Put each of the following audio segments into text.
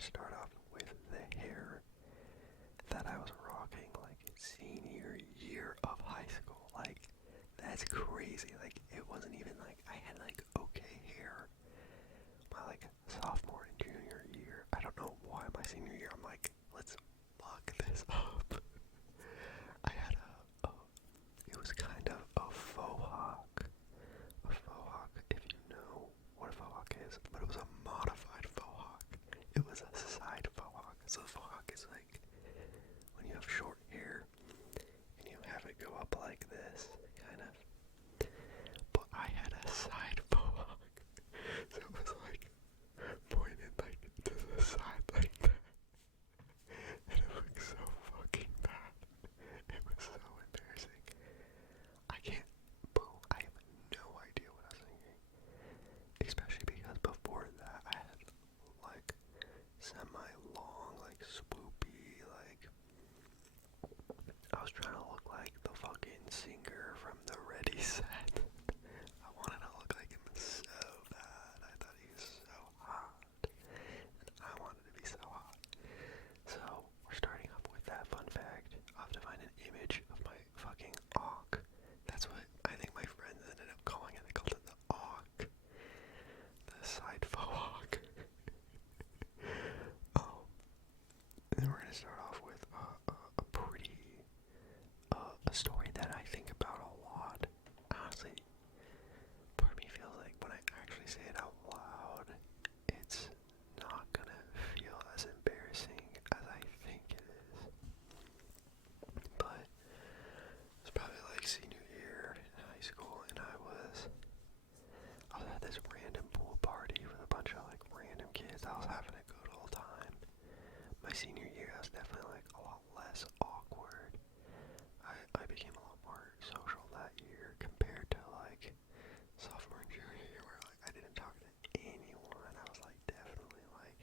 to start off with the hair that I was rocking like senior year of high school. Like, that's crazy. Like, it wasn't even like I had like okay hair my like sophomore and junior year. I don't know why my senior year I'm like, let's fuck this up. I had it was kind of a faux hawk. A faux hawk, if you know what a faux hawk is, but it was a modified faux hawk. It was a side faux hawk. So the faux hawk is like when you have short hair and you have it go up like this, kind of. But I had a side faux hawk, so it was like pointed like to the side like that, and it looked so fucking bad. It was so embarrassing. I can't. I have no idea what I was thinking. Especially because before that I had like semi-long, like swoopy, like I was trying to look like the fucking singer from the Ready Set. I wanted to look like him so bad. I thought he was so hot. And I wanted to be so hot. So we're starting off with that fun fact. I'll have to find an image of my fucking awk. That's what I think my friends ended up calling it. They called it the awk. The side faux hawk. And then we're gonna start off with a pretty a story that I think about a lot. Honestly, part of me feels like when I actually say it out loud, it's not gonna feel as embarrassing as I think it is. But it's probably like senior year in high school, and I was at this random pool party with a bunch of like random kids. I was having a good old time. My senior year, I was definitely like a lot less awkward. I became a lot more social that year compared to like sophomore and junior year where like I didn't talk to anyone. I was like definitely like,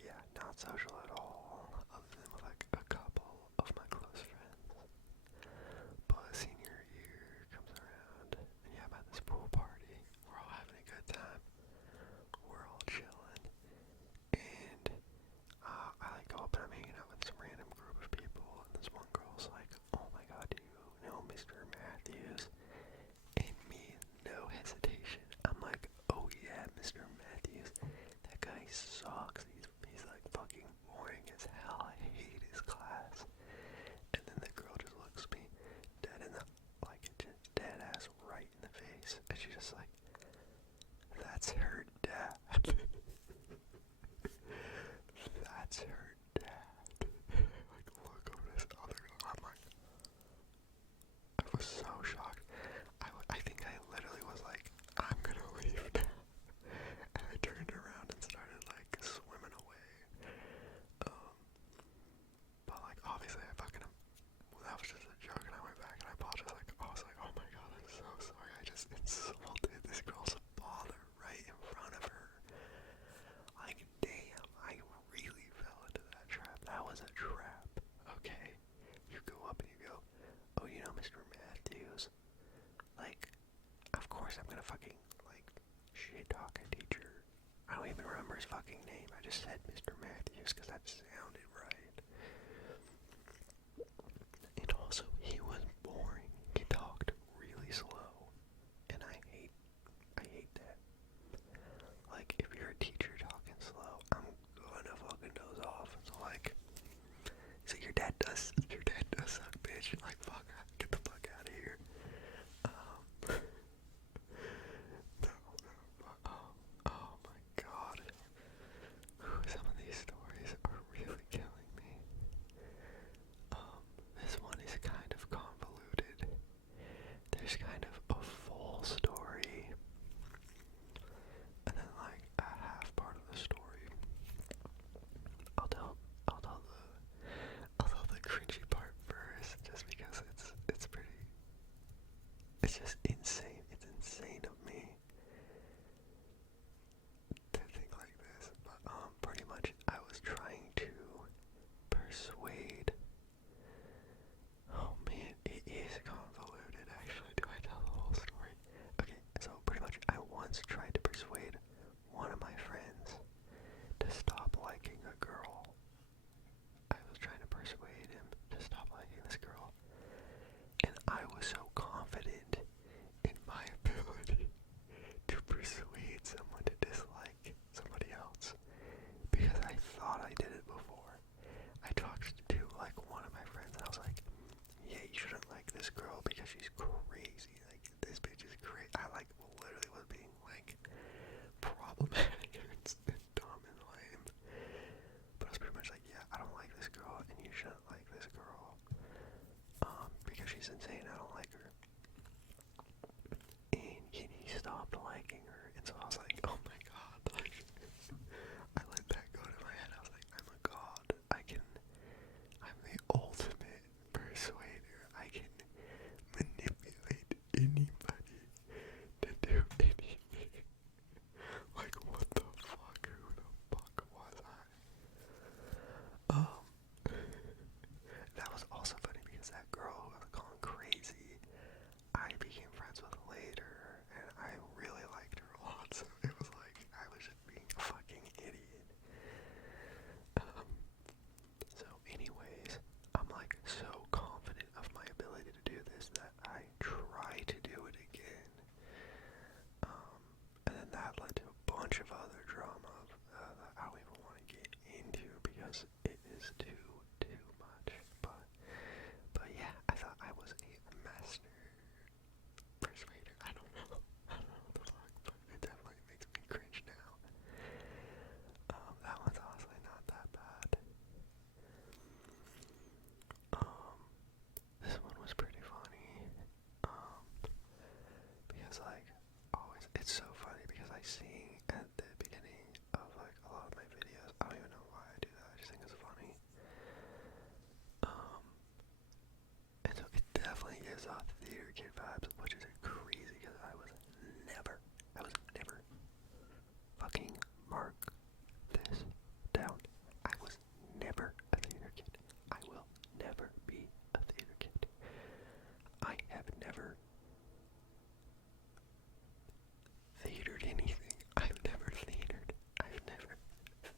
yeah, not social at all, other than with like a couple of my close friends. But senior year comes around, and yeah, I'm at this pool party. We're all having a good time. We're all chilling, and I like go up and I'm hanging out with some random group of people, and this one girl's like, "Oh my God, do you know Mr. Matthews?" And me, no hesitation, I'm like, "Oh yeah, Mr. Matthews. That guy sucks. He's like fucking boring as hell. I hate his class." And then the girl just looks me dead in the like just dead ass right in the face, and she's just like, "That's her dad." That's her dad. Like, look over this other girl. I'm like, I was so shocked. I think I literally was like, I'm gonna leave now. And I turned around and started like swimming away. But like obviously I fucking, that was just a joke, and I went back and I apologized. Like, I was like, oh my God, I'm so sorry. I just insulted this girl's father right in front of her. Like, damn, I really fell into that trap. That was a trap, okay? You go up and you go, "Oh, you know Mr. Matthews?" Like, of course I'm gonna fucking, like, shit talk a teacher. I don't even remember his fucking name. I just said Mr. Matthews because that sounded right. And also, he was boring. He talked really slow. And I hate that. Like, if you're a teacher talking slow, I'm gonna fucking doze off. So like, so your dad does suck, bitch. Like, fuck, get the fuck out of here. Oh my God. Some of these stories are she's insane, I don't like her. And he stopped liking her, and so I was like, oh my god, like, I let that go to my head. I was like, I'm a god. I'm the ultimate persuader. I can manipulate anybody to do anything. Like, what the fuck? Who the fuck was I? That was also funny because that girl who was gone crazy, I became friends with later, and I really liked her a lot, so it was like, I was just being a fucking idiot. So anyways, I'm like so confident of my ability to do this that I try to do it again. And then that led to a bunch of other drama that I don't even want to get into because it is too much. But yeah, I thought I was a master persuader. I don't know. I don't know what the fuck, but it definitely makes me cringe now. That one's honestly not that bad. This one was pretty funny. Because like always, it's so funny because I sing at the beginning of like a lot of my videos. I don't even know why I do that. I just think it's funny. And so it definitely gives off theater kid vibes, which is crazy because I was never fucking mark this down. I was never a theater kid. I will never be a theater kid. I have never theatered anything. I've never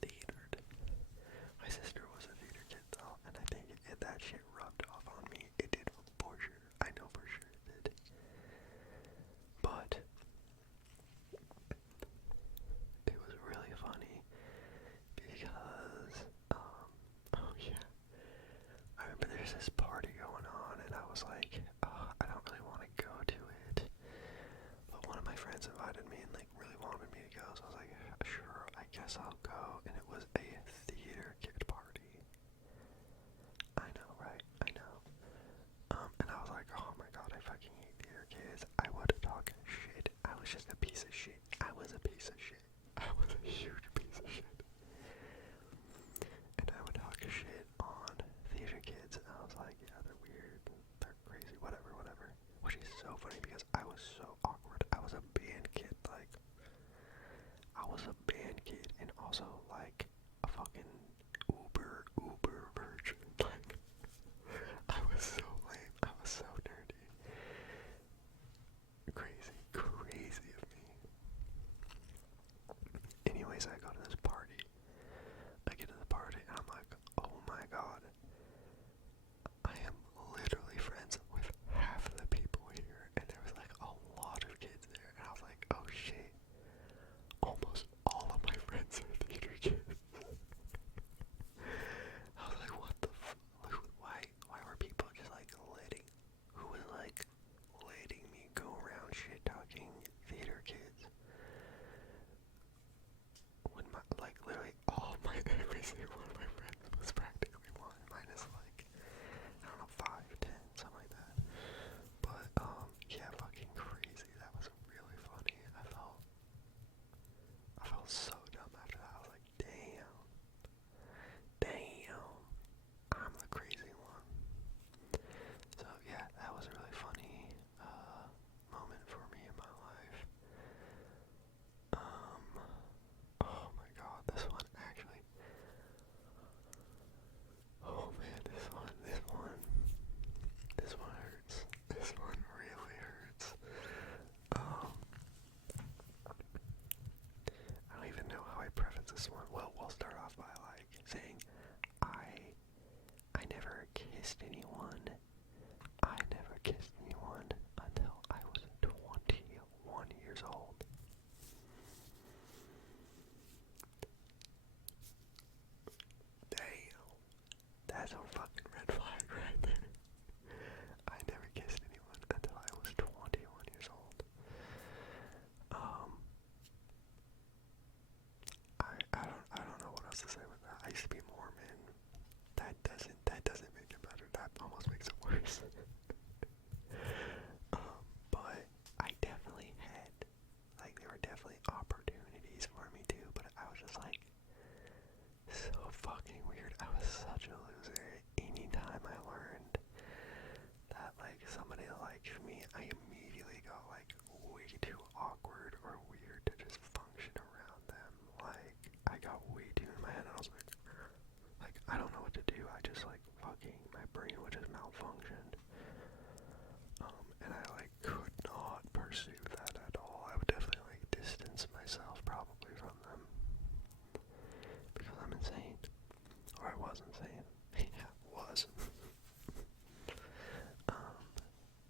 theatered. My sister was a theater kid though, and I think that shit rubbed off on me. It did for sure. I know for sure it did. But it was really funny because, oh yeah, I remember there's this party going on, and I was like, I don't really want to go to it. But one of my friends invited me and like really wanted me to go, so I was like, sure, I guess I'll go. And it was a theater kid party. I know, right? I know. And I was like, oh my god, I fucking hate theater kids. I would talk shit. I was just a piece of shit. I was a piece of shit. I was a huge piece of shit. And I would talk shit on theater kids, and I was like, yeah, they're weird, they're crazy, whatever. Which is so funny because I was so awkward. I was a band kid, and also like a fucking uber virgin. Like, I was so lame. I was so nerdy. Crazy of me. Anyways, I go to this party. I get to the party and I'm like, oh my god. I am literally friends with half of the people here, and there was like a lot of kids there, and I was like, oh shit, almost all of my friends are theater kids. I was like, what the why were people just like who was like letting me go around shit talking theater kids? When literally every single one of my friends was practically one, minus like, I don't know, 5, 10, something like that. But, yeah, fucking crazy. That was really funny. I felt so dumb after that. I was like, damn, I'm the crazy one. So, yeah, that was a really funny, moment for me in my life. Oh my god, this one actually, oh man, this one hurts. This one really hurts. I don't even know how I preface this one. Well, we'll start off by like saying I never kissed anyone. I never kissed anyone until I was 21 years old. Damn. That's a fucking red flag right there. I never kissed anyone until I was 21 years old. I don't know what else to say with that. I used to be Mormon. That doesn't make it better. That such a loser. Anytime I learned that, like, somebody liked me, I immediately got, like, way too awkward or weird to just function around them. Like, I got way too in my head, and I was like, I don't know what to do. I just, like, fucking, my brain would just malfunction. And I, like, could not pursue that at all. I would definitely, like, distance myself probably from them. Because I'm insane. Or I was insane. Yeah, was.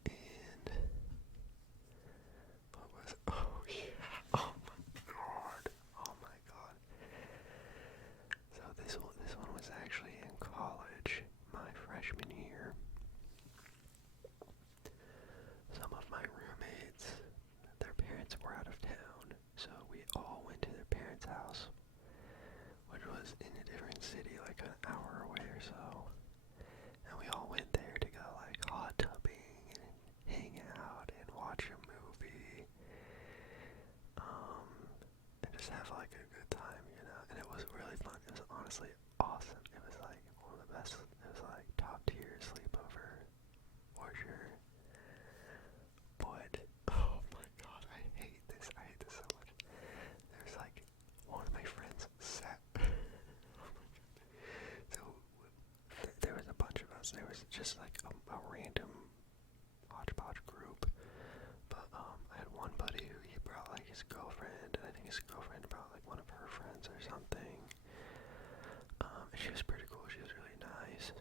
And what was it? Oh yeah. Oh my god. Oh my god. So this one was actually in college, my freshman year. Some of my roommates, their parents were out of town, so we all went to their parents' house, which was in a different city, like an hour away or so. And we all went there to go, like, hot tubbing and hang out and watch a movie. And just have, like, a good time, you know? And it was really fun. It was honestly awesome. It was, like, one of the best. It was, like, top tier sleepover, for sure. But, oh my god, I hate this. I hate this so much. There's, like, one of my friends sat. Oh my god. So, there was a bunch of us. There was just, like, a random hodgepodge group. But, I had one buddy who he brought, like, his girlfriend, and I think his girlfriend brought, like, one of her friends or something. And she was pretty cool. She was really nice.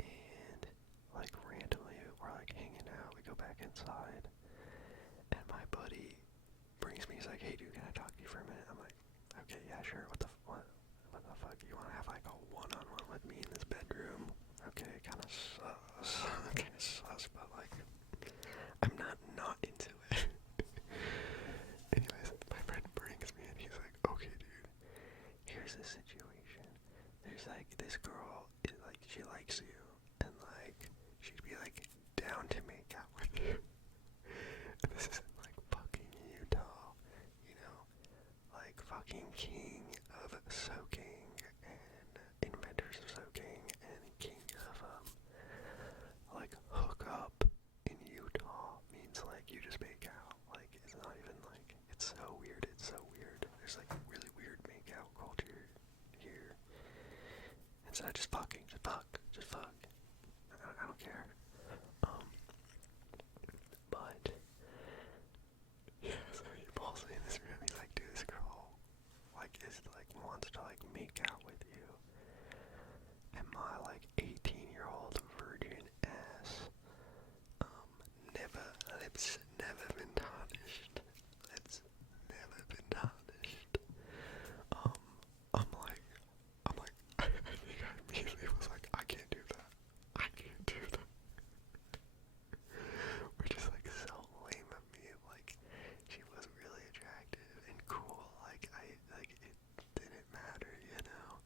And, like, randomly, we're, like, hanging out. We go back inside. And my buddy brings me, he's like, hey, dude, can I talk to you for a minute? I'm like, okay, yeah, sure. What the fuck? You want to have, like, a one-on-one with me in this bedroom? Okay, kind of sus. Kind of sus, but, like, I'm not into it. Anyways, my friend brings me and he's like, okay, dude, here's the situation. There's, like, this girl, like, she likes you, and, like, she'd be, like, down to make out with you. And this is in, like, fucking Utah, you know? Like, fucking king of soaking, and inventors of soaking, and king of, like, hook up in Utah means, like, you just make out. Like, it's not even, like, it's so weird. There's, like, really weird make out culture here. Instead of just fucking, just fuck. I don't care. But, yeah, so he pulls me in this room, he's like, dude, this girl, like, wants to, like, make out with you. And my, like, 18-year-old virgin ass, lips never been tarnished. Lips never been tarnished. I'm like, I think I immediately was like, I can't do that. Which is, like, so lame of me. Like, she was really attractive and cool. Like, it didn't matter, you know?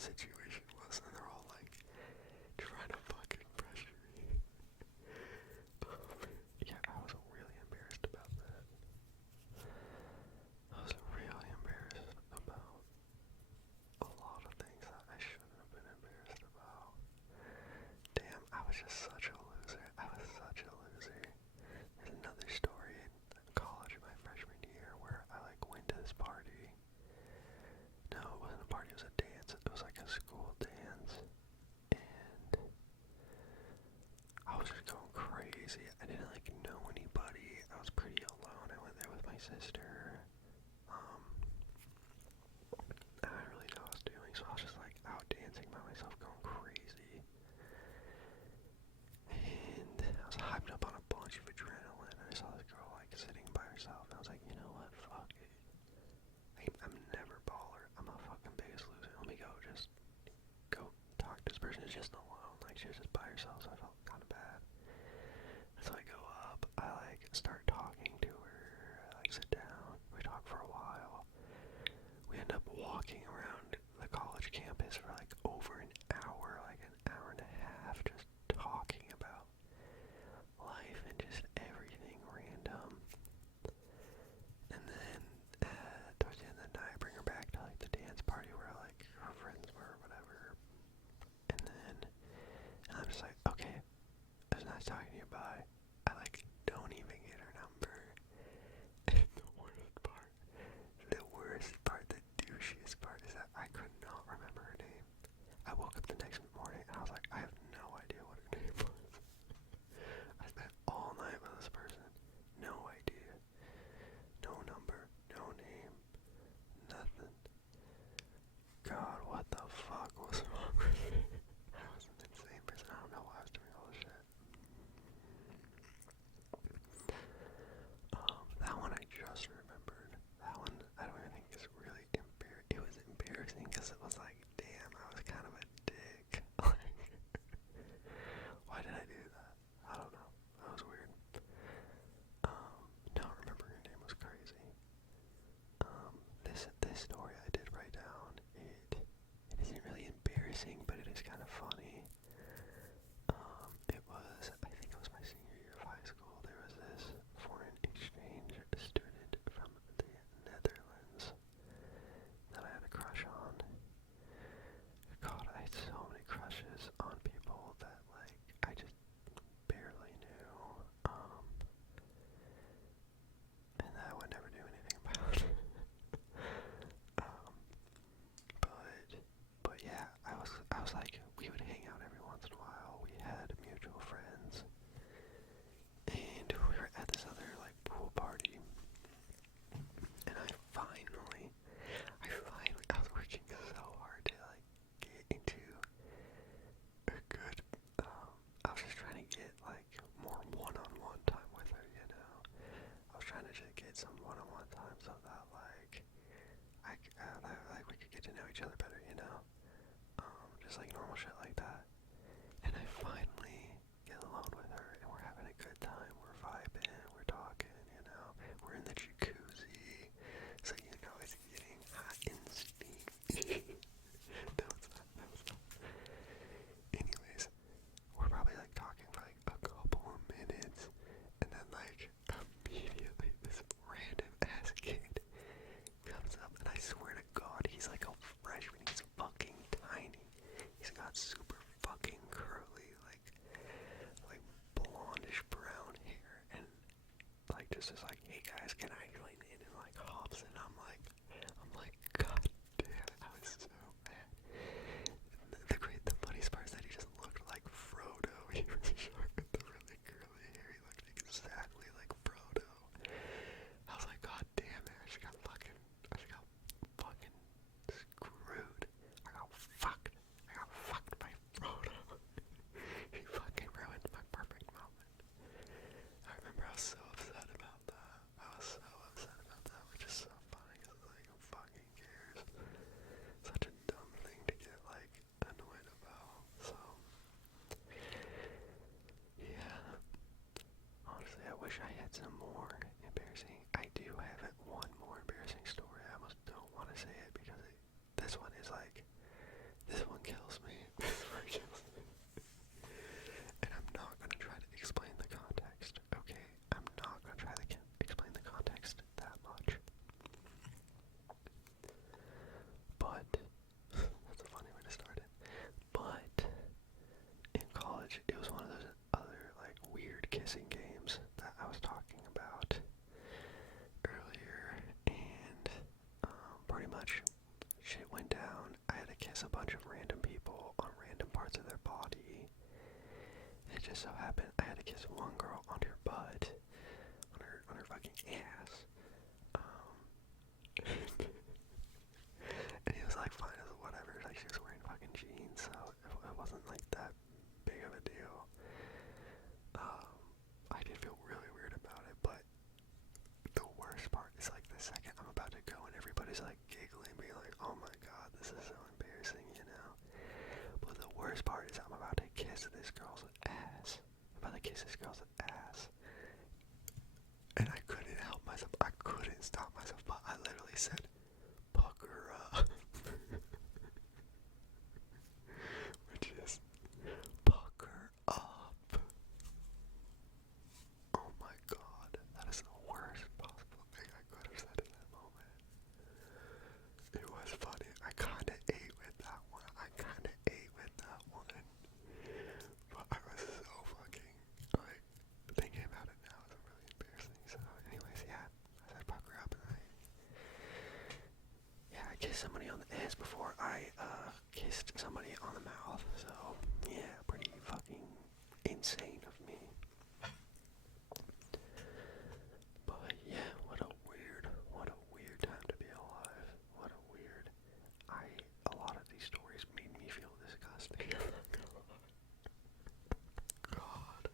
situation was, and they're all like trying to fucking pressure me. Yeah, I was really embarrassed about that. I was really embarrassed about a lot of things that I shouldn't have been embarrassed about. Damn, I was just such a loser. I was such a loser. There's another story in college my freshman year where I like went to this party. No, it wasn't a party, it was a dance. It was like a school dance. And I was just going crazy. I didn't like know anybody. I was pretty alone. I went there with my sister. I didn't really know what I was doing, so I was just like out dancing by myself, going crazy. And I was hyped up on a bunch of adrenaline. I saw this girl like sitting by herself, and I was like, you know what? Fuck it. I'm never baller. I'm a fucking biggest loser. Let me just go talk to this person who's just alone. Like, she was just by herself, so I felt kind of bad. So I go up, I like start talking to her, I like sit down, we talk for a while. We end up walking around the college campus for like over an hour, like an hour and a half, just talking about life and just everything random. And then towards the end of the night, I bring her back to like the dance party where like her friends were, whatever. And then I'm just like, okay, it was nice talking to you, bye. I like don't even get her number. And the worst part, the douchiest part is that I could not remember her name. I woke up the next morning and I was like, I have no idea what her name was. I spent all night with this person. No idea. No number. No name. Nothing. God, what the fuck was wrong with me? I was an insane person. I don't know why I was doing all this shit. That one I just remembered. That one I don't even think is really it was embarrassing because it was like, damn, I was kind of a dick. Why did I do that? I don't know. That was weird. Not remembering her name was crazy. This story I did write down, it isn't really embarrassing, but it is kind of funny. I think it was my senior year of high school. There was this foreign exchange student from the Netherlands that I had a crush on. God, I had so many crushes on people that like I just barely knew. And that I would never do anything about. But yeah, I was just so happened I had to kiss one girl on her butt, on her fucking ass. And he was like, fine, it was whatever. Like, she was wearing fucking jeans, so it wasn't like that big of a deal. I did feel really weird about it, but the worst part is like the second I'm about to go and everybody's like giggling, being like, oh my god, this is so embarrassing, you know? But the worst part is I'm about to kiss this girl's ass. I'm about to kiss this girl's ass. And I couldn't help myself. I couldn't stop myself, but I literally said, pucker up. Which is, pucker up. Oh my god, that is the worst possible thing I could have said in that moment. It was funny. I kinda ate with that one. But I was so fucking, like, thinking about it now is really embarrassing. So anyways, yeah, I said pucker up and I kissed somebody on the ass before I kissed somebody on the mouth. So yeah, pretty fucking insane of me. But yeah, what a weird time to be alive. What a weird. A lot of these stories made me feel disgusting. God.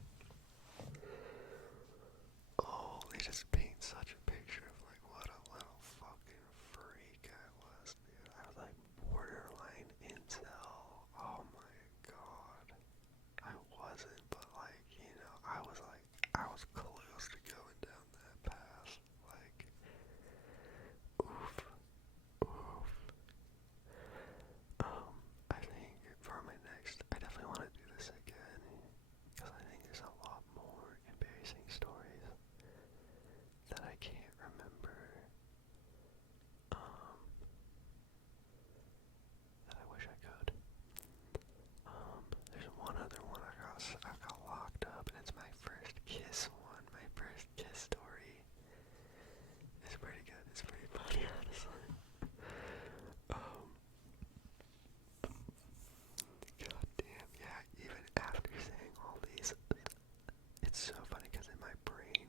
Oh, they just paint such a picture of like what a little fucking freak I was, dude. I was like borderline incel. Oh my god. I wasn't, but like, you know, I was close to going down that path. Like, oof. I think for my next, I definitely want to do this again, because I think there's a lot more embarrassing stories that I can't remember, that I wish I could. There's one other one I got locked up, and it's my first kiss one, my first kiss story. It's pretty good, it's pretty funny, honestly. God damn, yeah, even after saying all these, it's so funny because in my brain,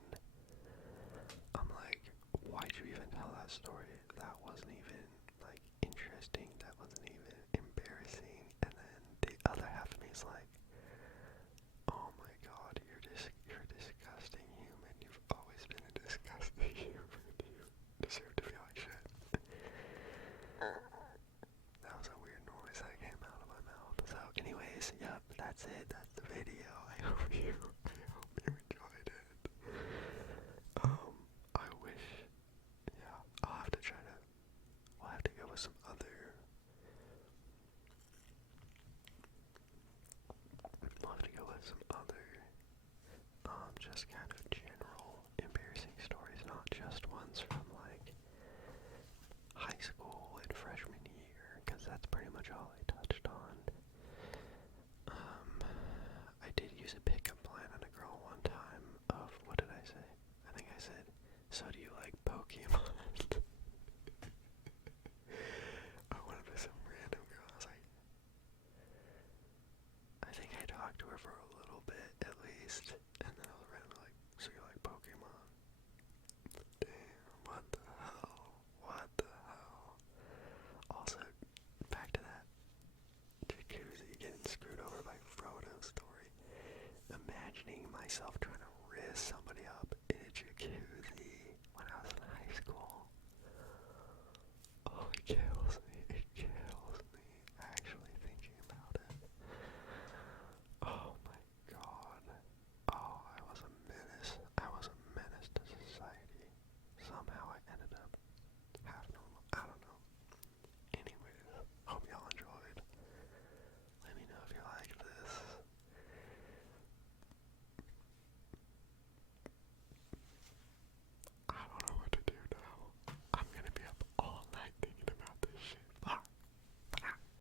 I'm like, why'd you even tell that story? That wasn't even, like, interesting, that wasn't even embarrassing, and then the other half of me is like, oh my god, you're a disgusting human, you've always been a disgusting human, you deserve to feel like shit. That was a weird noise that came out of my mouth. So anyways, yep, that's it. That's the video. I hope you enjoyed it. I wish, yeah, I'll have to we'll have to go with some other, just kind of general embarrassing stories, not just ones from like high school and freshman year, because that's pretty much all I touched on. I did use a